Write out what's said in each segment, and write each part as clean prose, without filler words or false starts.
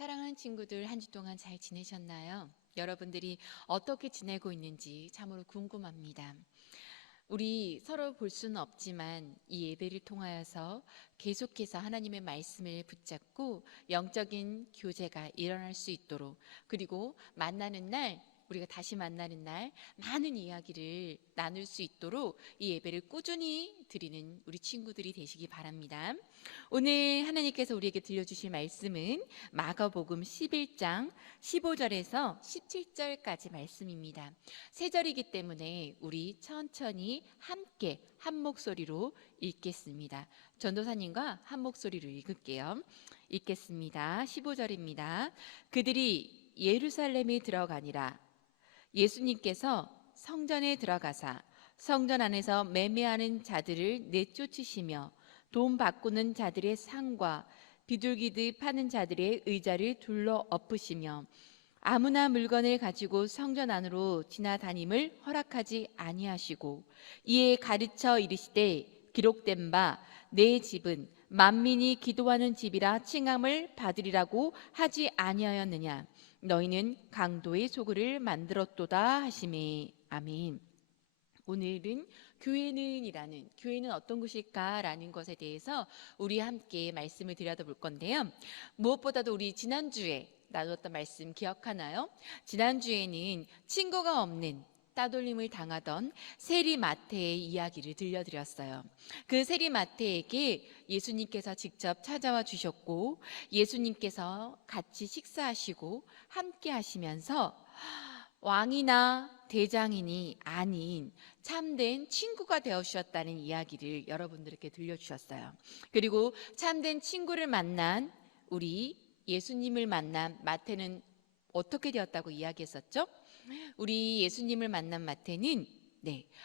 사랑하는 친구들, 한 주 동안 잘 지내셨나요? 여러분들이 어떻게 지내고 있는지 참으로 궁금합니다. 우리 서로 볼 수는 없지만 이 예배를 통하여서 계속해서 하나님의 말씀을 붙잡고 영적인 교제가 일어날 수 있도록, 그리고 우리가 다시 만나는 날 많은 이야기를 나눌 수 있도록 이 예배를 꾸준히 드리는 우리 친구들이 되시기 바랍니다. 오늘 하나님께서 우리에게 들려주실 말씀은 마가복음 11장 15절에서 17절까지 말씀입니다. 세 절이기 때문에 우리 천천히 함께 한 목소리로 읽겠습니다. 전도사님과 한 목소리로 읽을게요. 읽겠습니다. 15절입니다. 그들이 예루살렘에 들어가니라. 예수님께서 성전에 들어가사 성전 안에서 매매하는 자들을 내쫓으시며 돈 바꾸는 자들의 상과 비둘기들 파는 자들의 의자를 둘러 엎으시며 아무나 물건을 가지고 성전 안으로 지나다님을 허락하지 아니하시고 이에 가르쳐 이르시되 기록된 바 내 집은 만민이 기도하는 집이라 칭함을 받으리라고 하지 아니하였느냐. 너희는 강도의 소굴을 만들었도다 하시매. 아멘. 오늘은 교회는 어떤 곳일까라는 것에 대해서 우리 함께 말씀을 드려볼 건데요. 무엇보다도 우리 지난주에 나눴던 말씀 기억하나요? 지난주에는 친구가 없는 따돌림을 당하던 세리 마태의 이야기를 들려드렸어요. 그 세리 마태에게 예수님께서 직접 찾아와 주셨고 예수님께서 같이 식사하시고 함께 하시면서 왕이나 대장인이 아닌 참된 친구가 되어주셨다는 이야기를 여러분들에게 들려주셨어요. 그리고 참된 친구를 만난 우리 예수님을 만난 마태는 어떻게 되었다고 이야기했었죠? 우리 예수님을 만난 마태는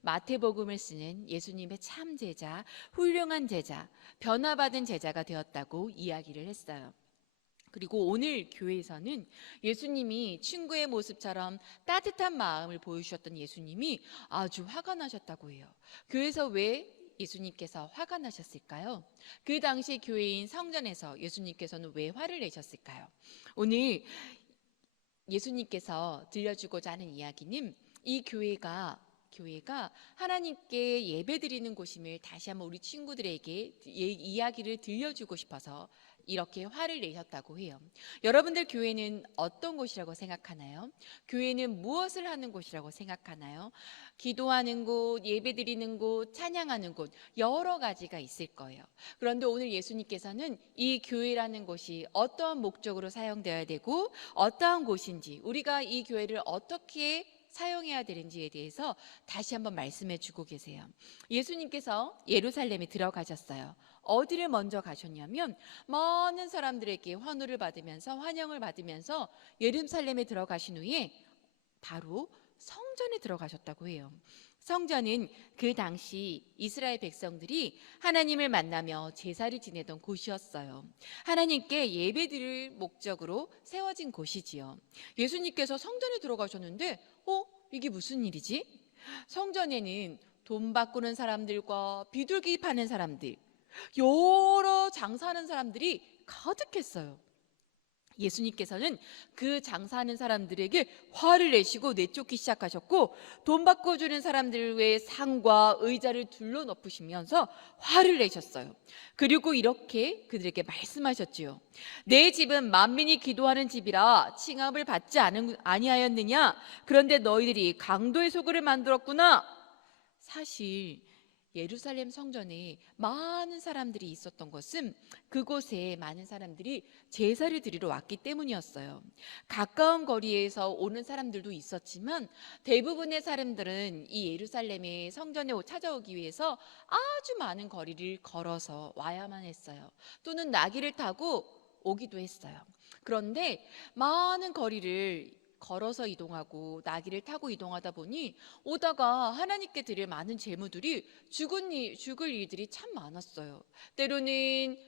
마태복음을 쓰는 예수님의 참 제자, 훌륭한 제자, 변화받은 제자가 되었다고 이야기를 했어요. 그리고 오늘 교회에서는 예수님이 친구의 모습처럼 따뜻한 마음을 보여주셨던 예수님이 아주 화가 나셨다고 해요. 교회에서 왜 예수님께서 화가 나셨을까요? 그 당시 교회인 성전에서 예수님께서는 왜 화를 내셨을까요? 오늘 예수님께서 들려주고자 하는 이야기는 이 교회가 하나님께 예배드리는 곳임을 다시 한번 우리 친구들에게 이야기를 들려주고 싶어서 이렇게 화를 내셨다고 해요. 여러분들 교회는 어떤 곳이라고 생각하나요? 교회는 무엇을 하는 곳이라고 생각하나요? 기도하는 곳, 예배드리는 곳, 찬양하는 곳, 여러 가지가 있을 거예요. 그런데 오늘 예수님께서는 이 교회라는 곳이 어떠한 목적으로 사용되어야 되고 어떠한 곳인지, 우리가 이 교회를 어떻게 사용해야 되는지에 대해서 다시 한번 말씀해 주고 계세요. 예수님께서 예루살렘에 들어가셨어요. 어디를 먼저 가셨냐면 많은 사람들에게 환호를 받으면서 환영을 받으면서 예루살렘에 들어가신 후에 바로 성전에 들어가셨다고 해요. 성전은 그 당시 이스라엘 백성들이 하나님을 만나며 제사를 지내던 곳이었어요. 하나님께 예배드릴 목적으로 세워진 곳이지요. 예수님께서 성전에 들어가셨는데 이게 무슨 일이지? 성전에는 돈 바꾸는 사람들과 비둘기 파는 사람들, 여러 장사하는 사람들이 가득했어요. 예수님께서는 그 장사하는 사람들에게 화를 내시고 내쫓기 시작하셨고 돈 바꿔주는 사람들 외에 상과 의자를 둘러 엎으시면서 화를 내셨어요. 그리고 이렇게 그들에게 말씀하셨지요. 내 집은 만민이 기도하는 집이라 칭함을 받지 아니하였느냐? 그런데 너희들이 강도의 소굴을 만들었구나. 사실 예루살렘 성전에 많은 사람들이 있었던 것은 그곳에 많은 사람들이 제사를 드리러 왔기 때문이었어요. 가까운 거리에서 오는 사람들도 있었지만 대부분의 사람들은 이 예루살렘의 성전에 찾아오기 위해서 아주 많은 거리를 걸어서 와야만 했어요. 또는 나귀를 타고 오기도 했어요. 그런데 많은 거리를 걸어서 이동하고 나귀를 타고 이동하다 보니 오다가 하나님께 드릴 많은 제물들이 죽을 일들이 참 많았어요. 때로는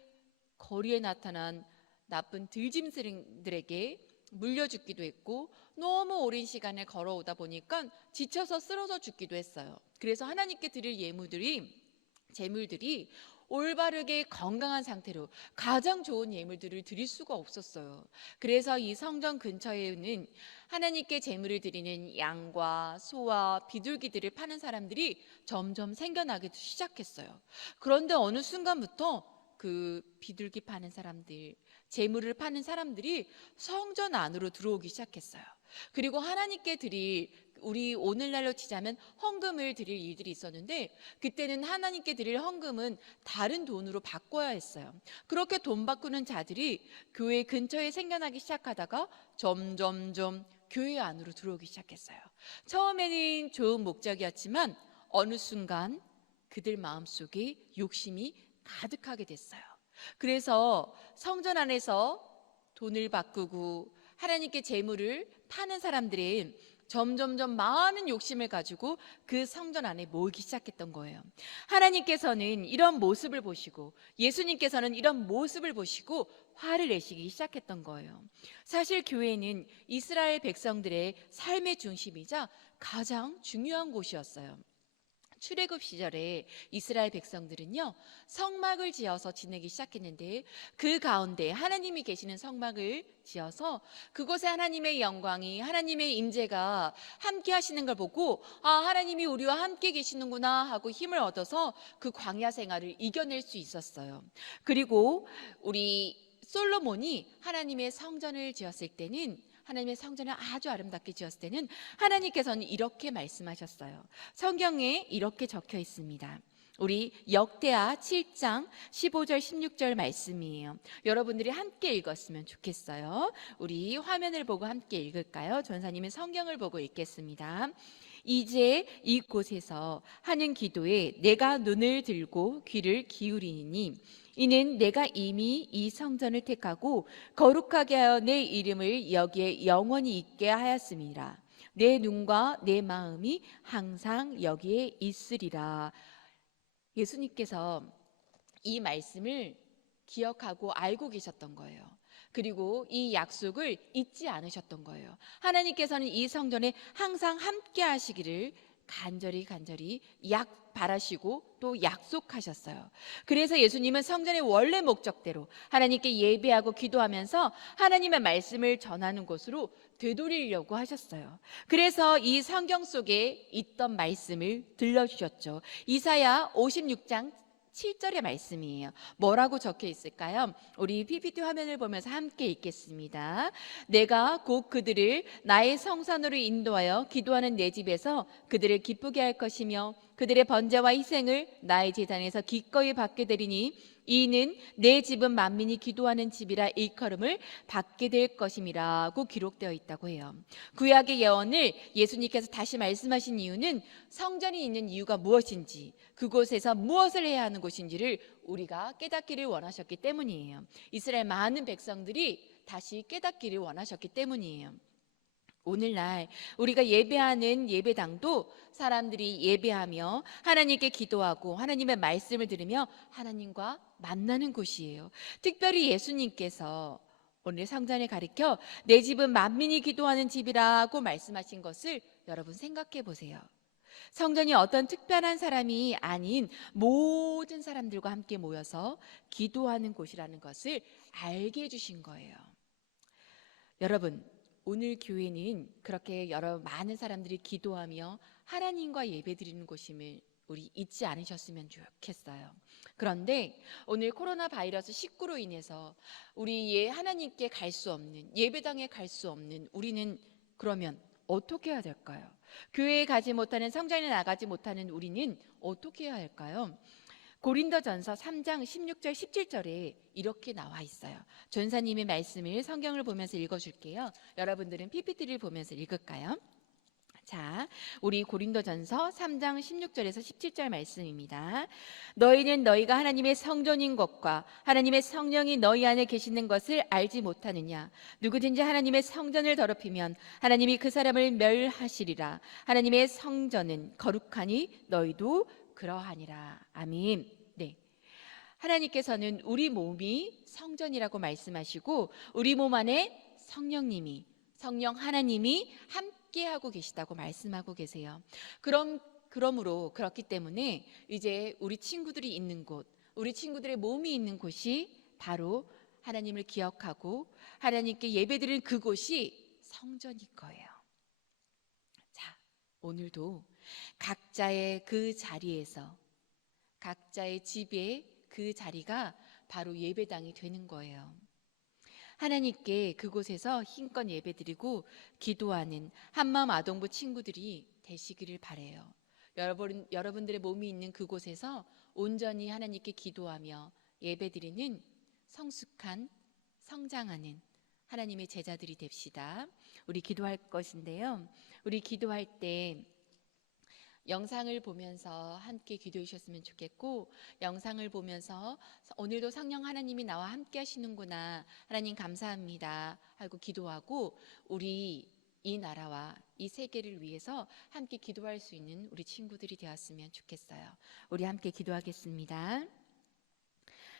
거리에 나타난 나쁜 들짐승들에게 물려 죽기도 했고 너무 오랜 시간을 걸어오다 보니까 지쳐서 쓰러져 죽기도 했어요. 그래서 하나님께 드릴 제물들이 올바르게 건강한 상태로 가장 좋은 예물들을 드릴 수가 없었어요. 그래서 이 성전 근처에는 하나님께 제물을 드리는 양과 소와 비둘기들을 파는 사람들이 점점 생겨나기 시작했어요. 그런데 어느 순간부터 그 비둘기 파는 사람들, 제물을 파는 사람들이 성전 안으로 들어오기 시작했어요. 그리고 하나님께 드릴, 우리 오늘날로 치자면 헌금을 드릴 일들이 있었는데, 그때는 하나님께 드릴 헌금은 다른 돈으로 바꿔야 했어요. 그렇게 돈 바꾸는 자들이 교회 근처에 생겨나기 시작하다가 점점점 교회 안으로 들어오기 시작했어요. 처음에는 좋은 목적이었지만 어느 순간 그들 마음속에 욕심이 가득하게 됐어요. 그래서 성전 안에서 돈을 바꾸고 하나님께 제물을 파는 사람들은 점점점 많은 욕심을 가지고 그 성전 안에 모이기 시작했던 거예요. 하나님께서는 이런 모습을 보시고 예수님께서는 이런 모습을 보시고 화를 내시기 시작했던 거예요. 사실 교회는 이스라엘 백성들의 삶의 중심이자 가장 중요한 곳이었어요. 출애굽 시절에 이스라엘 백성들은요, 성막을 지어서 지내기 시작했는데, 그 가운데 하나님이 계시는 성막을 지어서 그곳에 하나님의 영광이, 하나님의 임재가 함께 하시는 걸 보고, 아, 하나님이 우리와 함께 계시는구나 하고 힘을 얻어서 그 광야 생활을 이겨낼 수 있었어요. 그리고 우리 솔로몬이 하나님의 성전을 지었을 때는, 하나님의 성전을 아주 아름답게 지었을 때는 하나님께서는 이렇게 말씀하셨어요. 성경에 이렇게 적혀 있습니다. 우리 역대하 7장 15절 16절 말씀이에요. 여러분들이 함께 읽었으면 좋겠어요. 우리 화면을 보고 함께 읽을까요? 전사님은 성경을 보고 읽겠습니다. 이제 이곳에서 하는 기도에 내가 눈을 들고 귀를 기울이니 이는 내가 이미 이 성전을 택하고 거룩하게 하여 내 이름을 여기에 영원히 있게 하였음이라. 내 눈과 내 마음이 항상 여기에 있으리라. 예수님께서 이 말씀을 기억하고 알고 계셨던 거예요. 그리고 이 약속을 잊지 않으셨던 거예요. 하나님께서는 이 성전에 항상 함께 하시기를 간절히 바라시고 또 약속하셨어요. 그래서 예수님은 성전의 원래 목적대로 하나님께 예배하고 기도하면서 하나님의 말씀을 전하는 곳으로 되돌리려고 하셨어요. 그래서 이 성경 속에 있던 말씀을 들려주셨죠. 이사야 56장 7절의 말씀이에요. 뭐라고 적혀 있을까요? 우리 PPT 화면을 보면서 함께 읽겠습니다. 내가 곧 그들을 나의 성산으로 인도하여 기도하는 내 집에서 그들을 기쁘게 할 것이며 그들의 번제와 희생을 나의 제단에서 기꺼이 받게 되리니 이는 내 집은 만민이 기도하는 집이라 일컬음을 받게 될 것임이라고 기록되어 있다고 해요. 구약의 예언을 예수님께서 다시 말씀하신 이유는 성전이 있는 이유가 무엇인지, 그곳에서 무엇을 해야 하는 곳인지를 우리가 깨닫기를 원하셨기 때문이에요. 이스라엘 많은 백성들이 다시 깨닫기를 원하셨기 때문이에요. 오늘날 우리가 예배하는 예배당도 사람들이 예배하며 하나님께 기도하고 하나님의 말씀을 들으며 하나님과 만나는 곳이에요. 특별히 예수님께서 오늘 성전을 가리켜 내 집은 만민이 기도하는 집이라고 말씀하신 것을 여러분 생각해 보세요. 성전이 어떤 특별한 사람이 아닌 모든 사람들과 함께 모여서 기도하는 곳이라는 것을 알게 해주신 거예요. 여러분, 오늘 교회는 그렇게 많은 사람들이 기도하며 하나님과 예배드리는 곳임을 우리 잊지 않으셨으면 좋겠어요. 그런데 오늘 코로나 바이러스 19로 인해서 우리 하나님께 갈 수 없는, 예배당에 갈 수 없는 우리는 그러면 어떻게 해야 될까요? 교회에 가지 못하는, 성전에 나가지 못하는 우리는 어떻게 해야 할까요? 고린도전서 3장 16절 17절에 이렇게 나와 있어요. 전사님의 말씀을 성경을 보면서 읽어줄게요. 여러분들은 PPT를 보면서 읽을까요? 자, 우리 고린도전서 3장 16절에서 17절 말씀입니다. 너희는 너희가 하나님의 성전인 것과 하나님의 성령이 너희 안에 계시는 것을 알지 못하느냐? 누구든지 하나님의 성전을 더럽히면 하나님이 그 사람을 멸하시리라. 하나님의 성전은 거룩하니 너희도 그러하니라. 아멘. 네. 하나님께서는 우리 몸이 성전이라고 말씀하시고 우리 몸 안에 성령 하나님이 함께 하고 계시다고 말씀하고 계세요. 그렇기 때문에 이제 우리 친구들이 있는 곳, 우리 친구들의 몸이 있는 곳이 바로 하나님을 기억하고 하나님께 예배드리는 그곳이 성전일 거예요. 자, 오늘도 각자의 그 자리에서, 각자의 집의 그 자리가 바로 예배당이 되는 거예요. 하나님께 그곳에서 힘껏 예배드리고 기도하는 한마음 아동부 친구들이 되시기를 바라요. 여러분들의 몸이 있는 그곳에서 온전히 하나님께 기도하며 예배드리는 성숙한, 성장하는 하나님의 제자들이 됩시다. 우리 기도할 것인데요. 우리 기도할 때 영상을 보면서 함께 기도해 주셨으면 좋겠고, 영상을 보면서 오늘도 성령 하나님이 나와 함께 하시는구나, 하나님 감사합니다 하고 기도하고, 우리 이 나라와 이 세계를 위해서 함께 기도할 수 있는 우리 친구들이 되었으면 좋겠어요. 우리 함께 기도하겠습니다.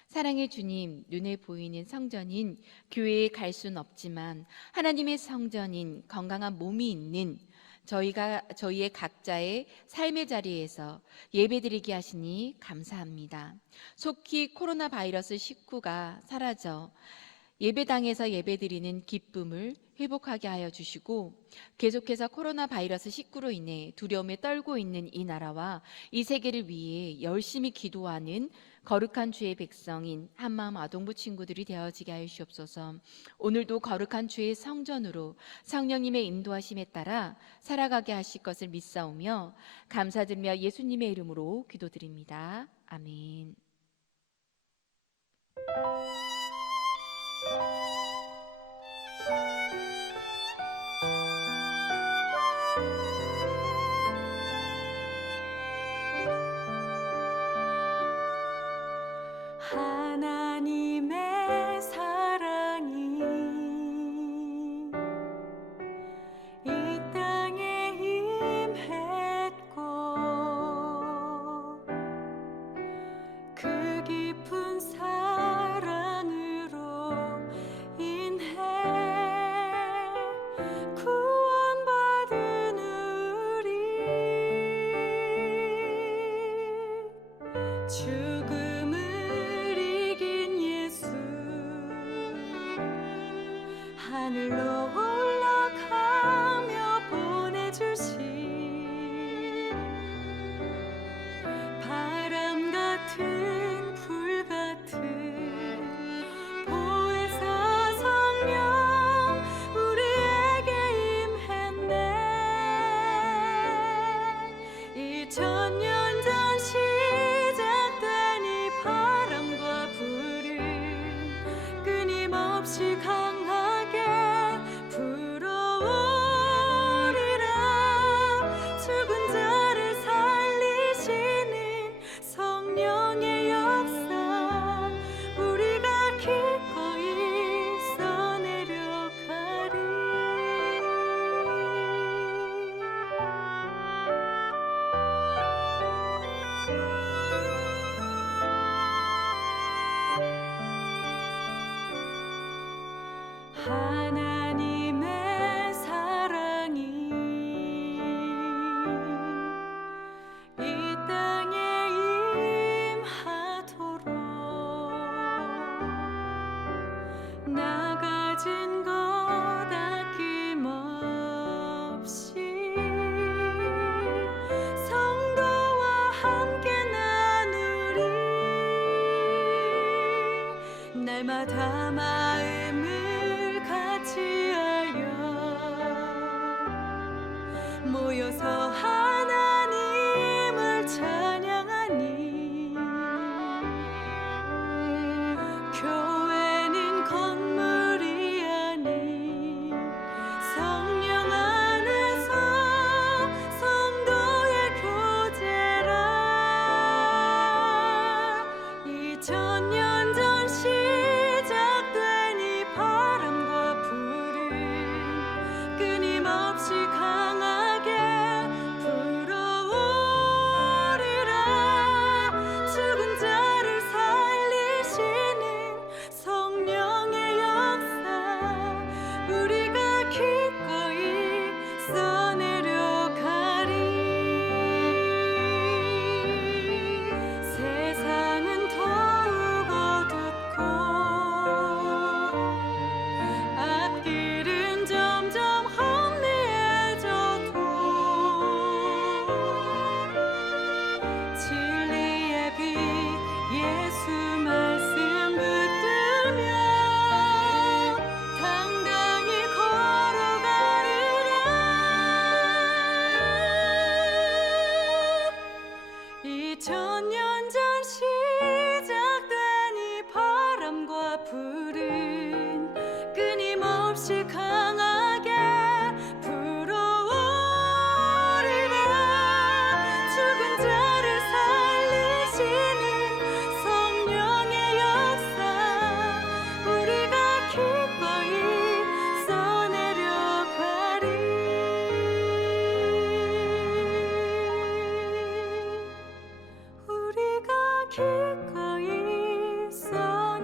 사랑의 주님, 눈에 보이는 성전인 교회에 갈 수는 없지만 하나님의 성전인 건강한 몸이 있는 저희의 각자의 삶의 자리에서 예배드리게 하시니 감사합니다. 속히 코로나 바이러스 19가 사라져 예배당에서 예배드리는 기쁨을 회복하게 하여 주시고, 계속해서 코로나 바이러스 19로 인해 두려움에 떨고 있는 이 나라와 이 세계를 위해 열심히 기도하는 거룩한 주의 백성인 한마음 아동부 친구들이 되어지게 하여 주옵소서. 오늘도 거룩한 주의 성전으로 성령님의 인도하심에 따라 살아가게 하실 것을 믿사오며 감사드리며 예수님의 이름으로 기도드립니다. 아멘. 하나님의 사랑이 이 땅에 임했고 그 깊은 사랑으로 인해 구원받은 우리 죽음을 하늘로 올라가며 보내주신 바람 같은 불 같은 보혜사 성령 우리에게 임했네. 2000년 전 시작된 이 바람과 불은 끊임없이 하나님의 사랑이 이 땅에 임하도록 나 가진 것 아낌없이 성도와 함께 나누리. 날마다 마음을 같이하여 모여서 하나님을 찬양하니 교회는 건물이 아닌 성령 안에서 성도의 교제라. 2000년 전 시작된 이 바람과 불은 끊임없이 강하게 불어오리라. 죽은 자를 살리시는 성령의 역사 우리가 기꺼이 써내려가리. 세상은 더 없이 강하게 불어오리라. 죽은 자를 살리시는 성령의 역사 우리가 기꺼이 써내려가리. 우리가 기꺼이 써내려가리.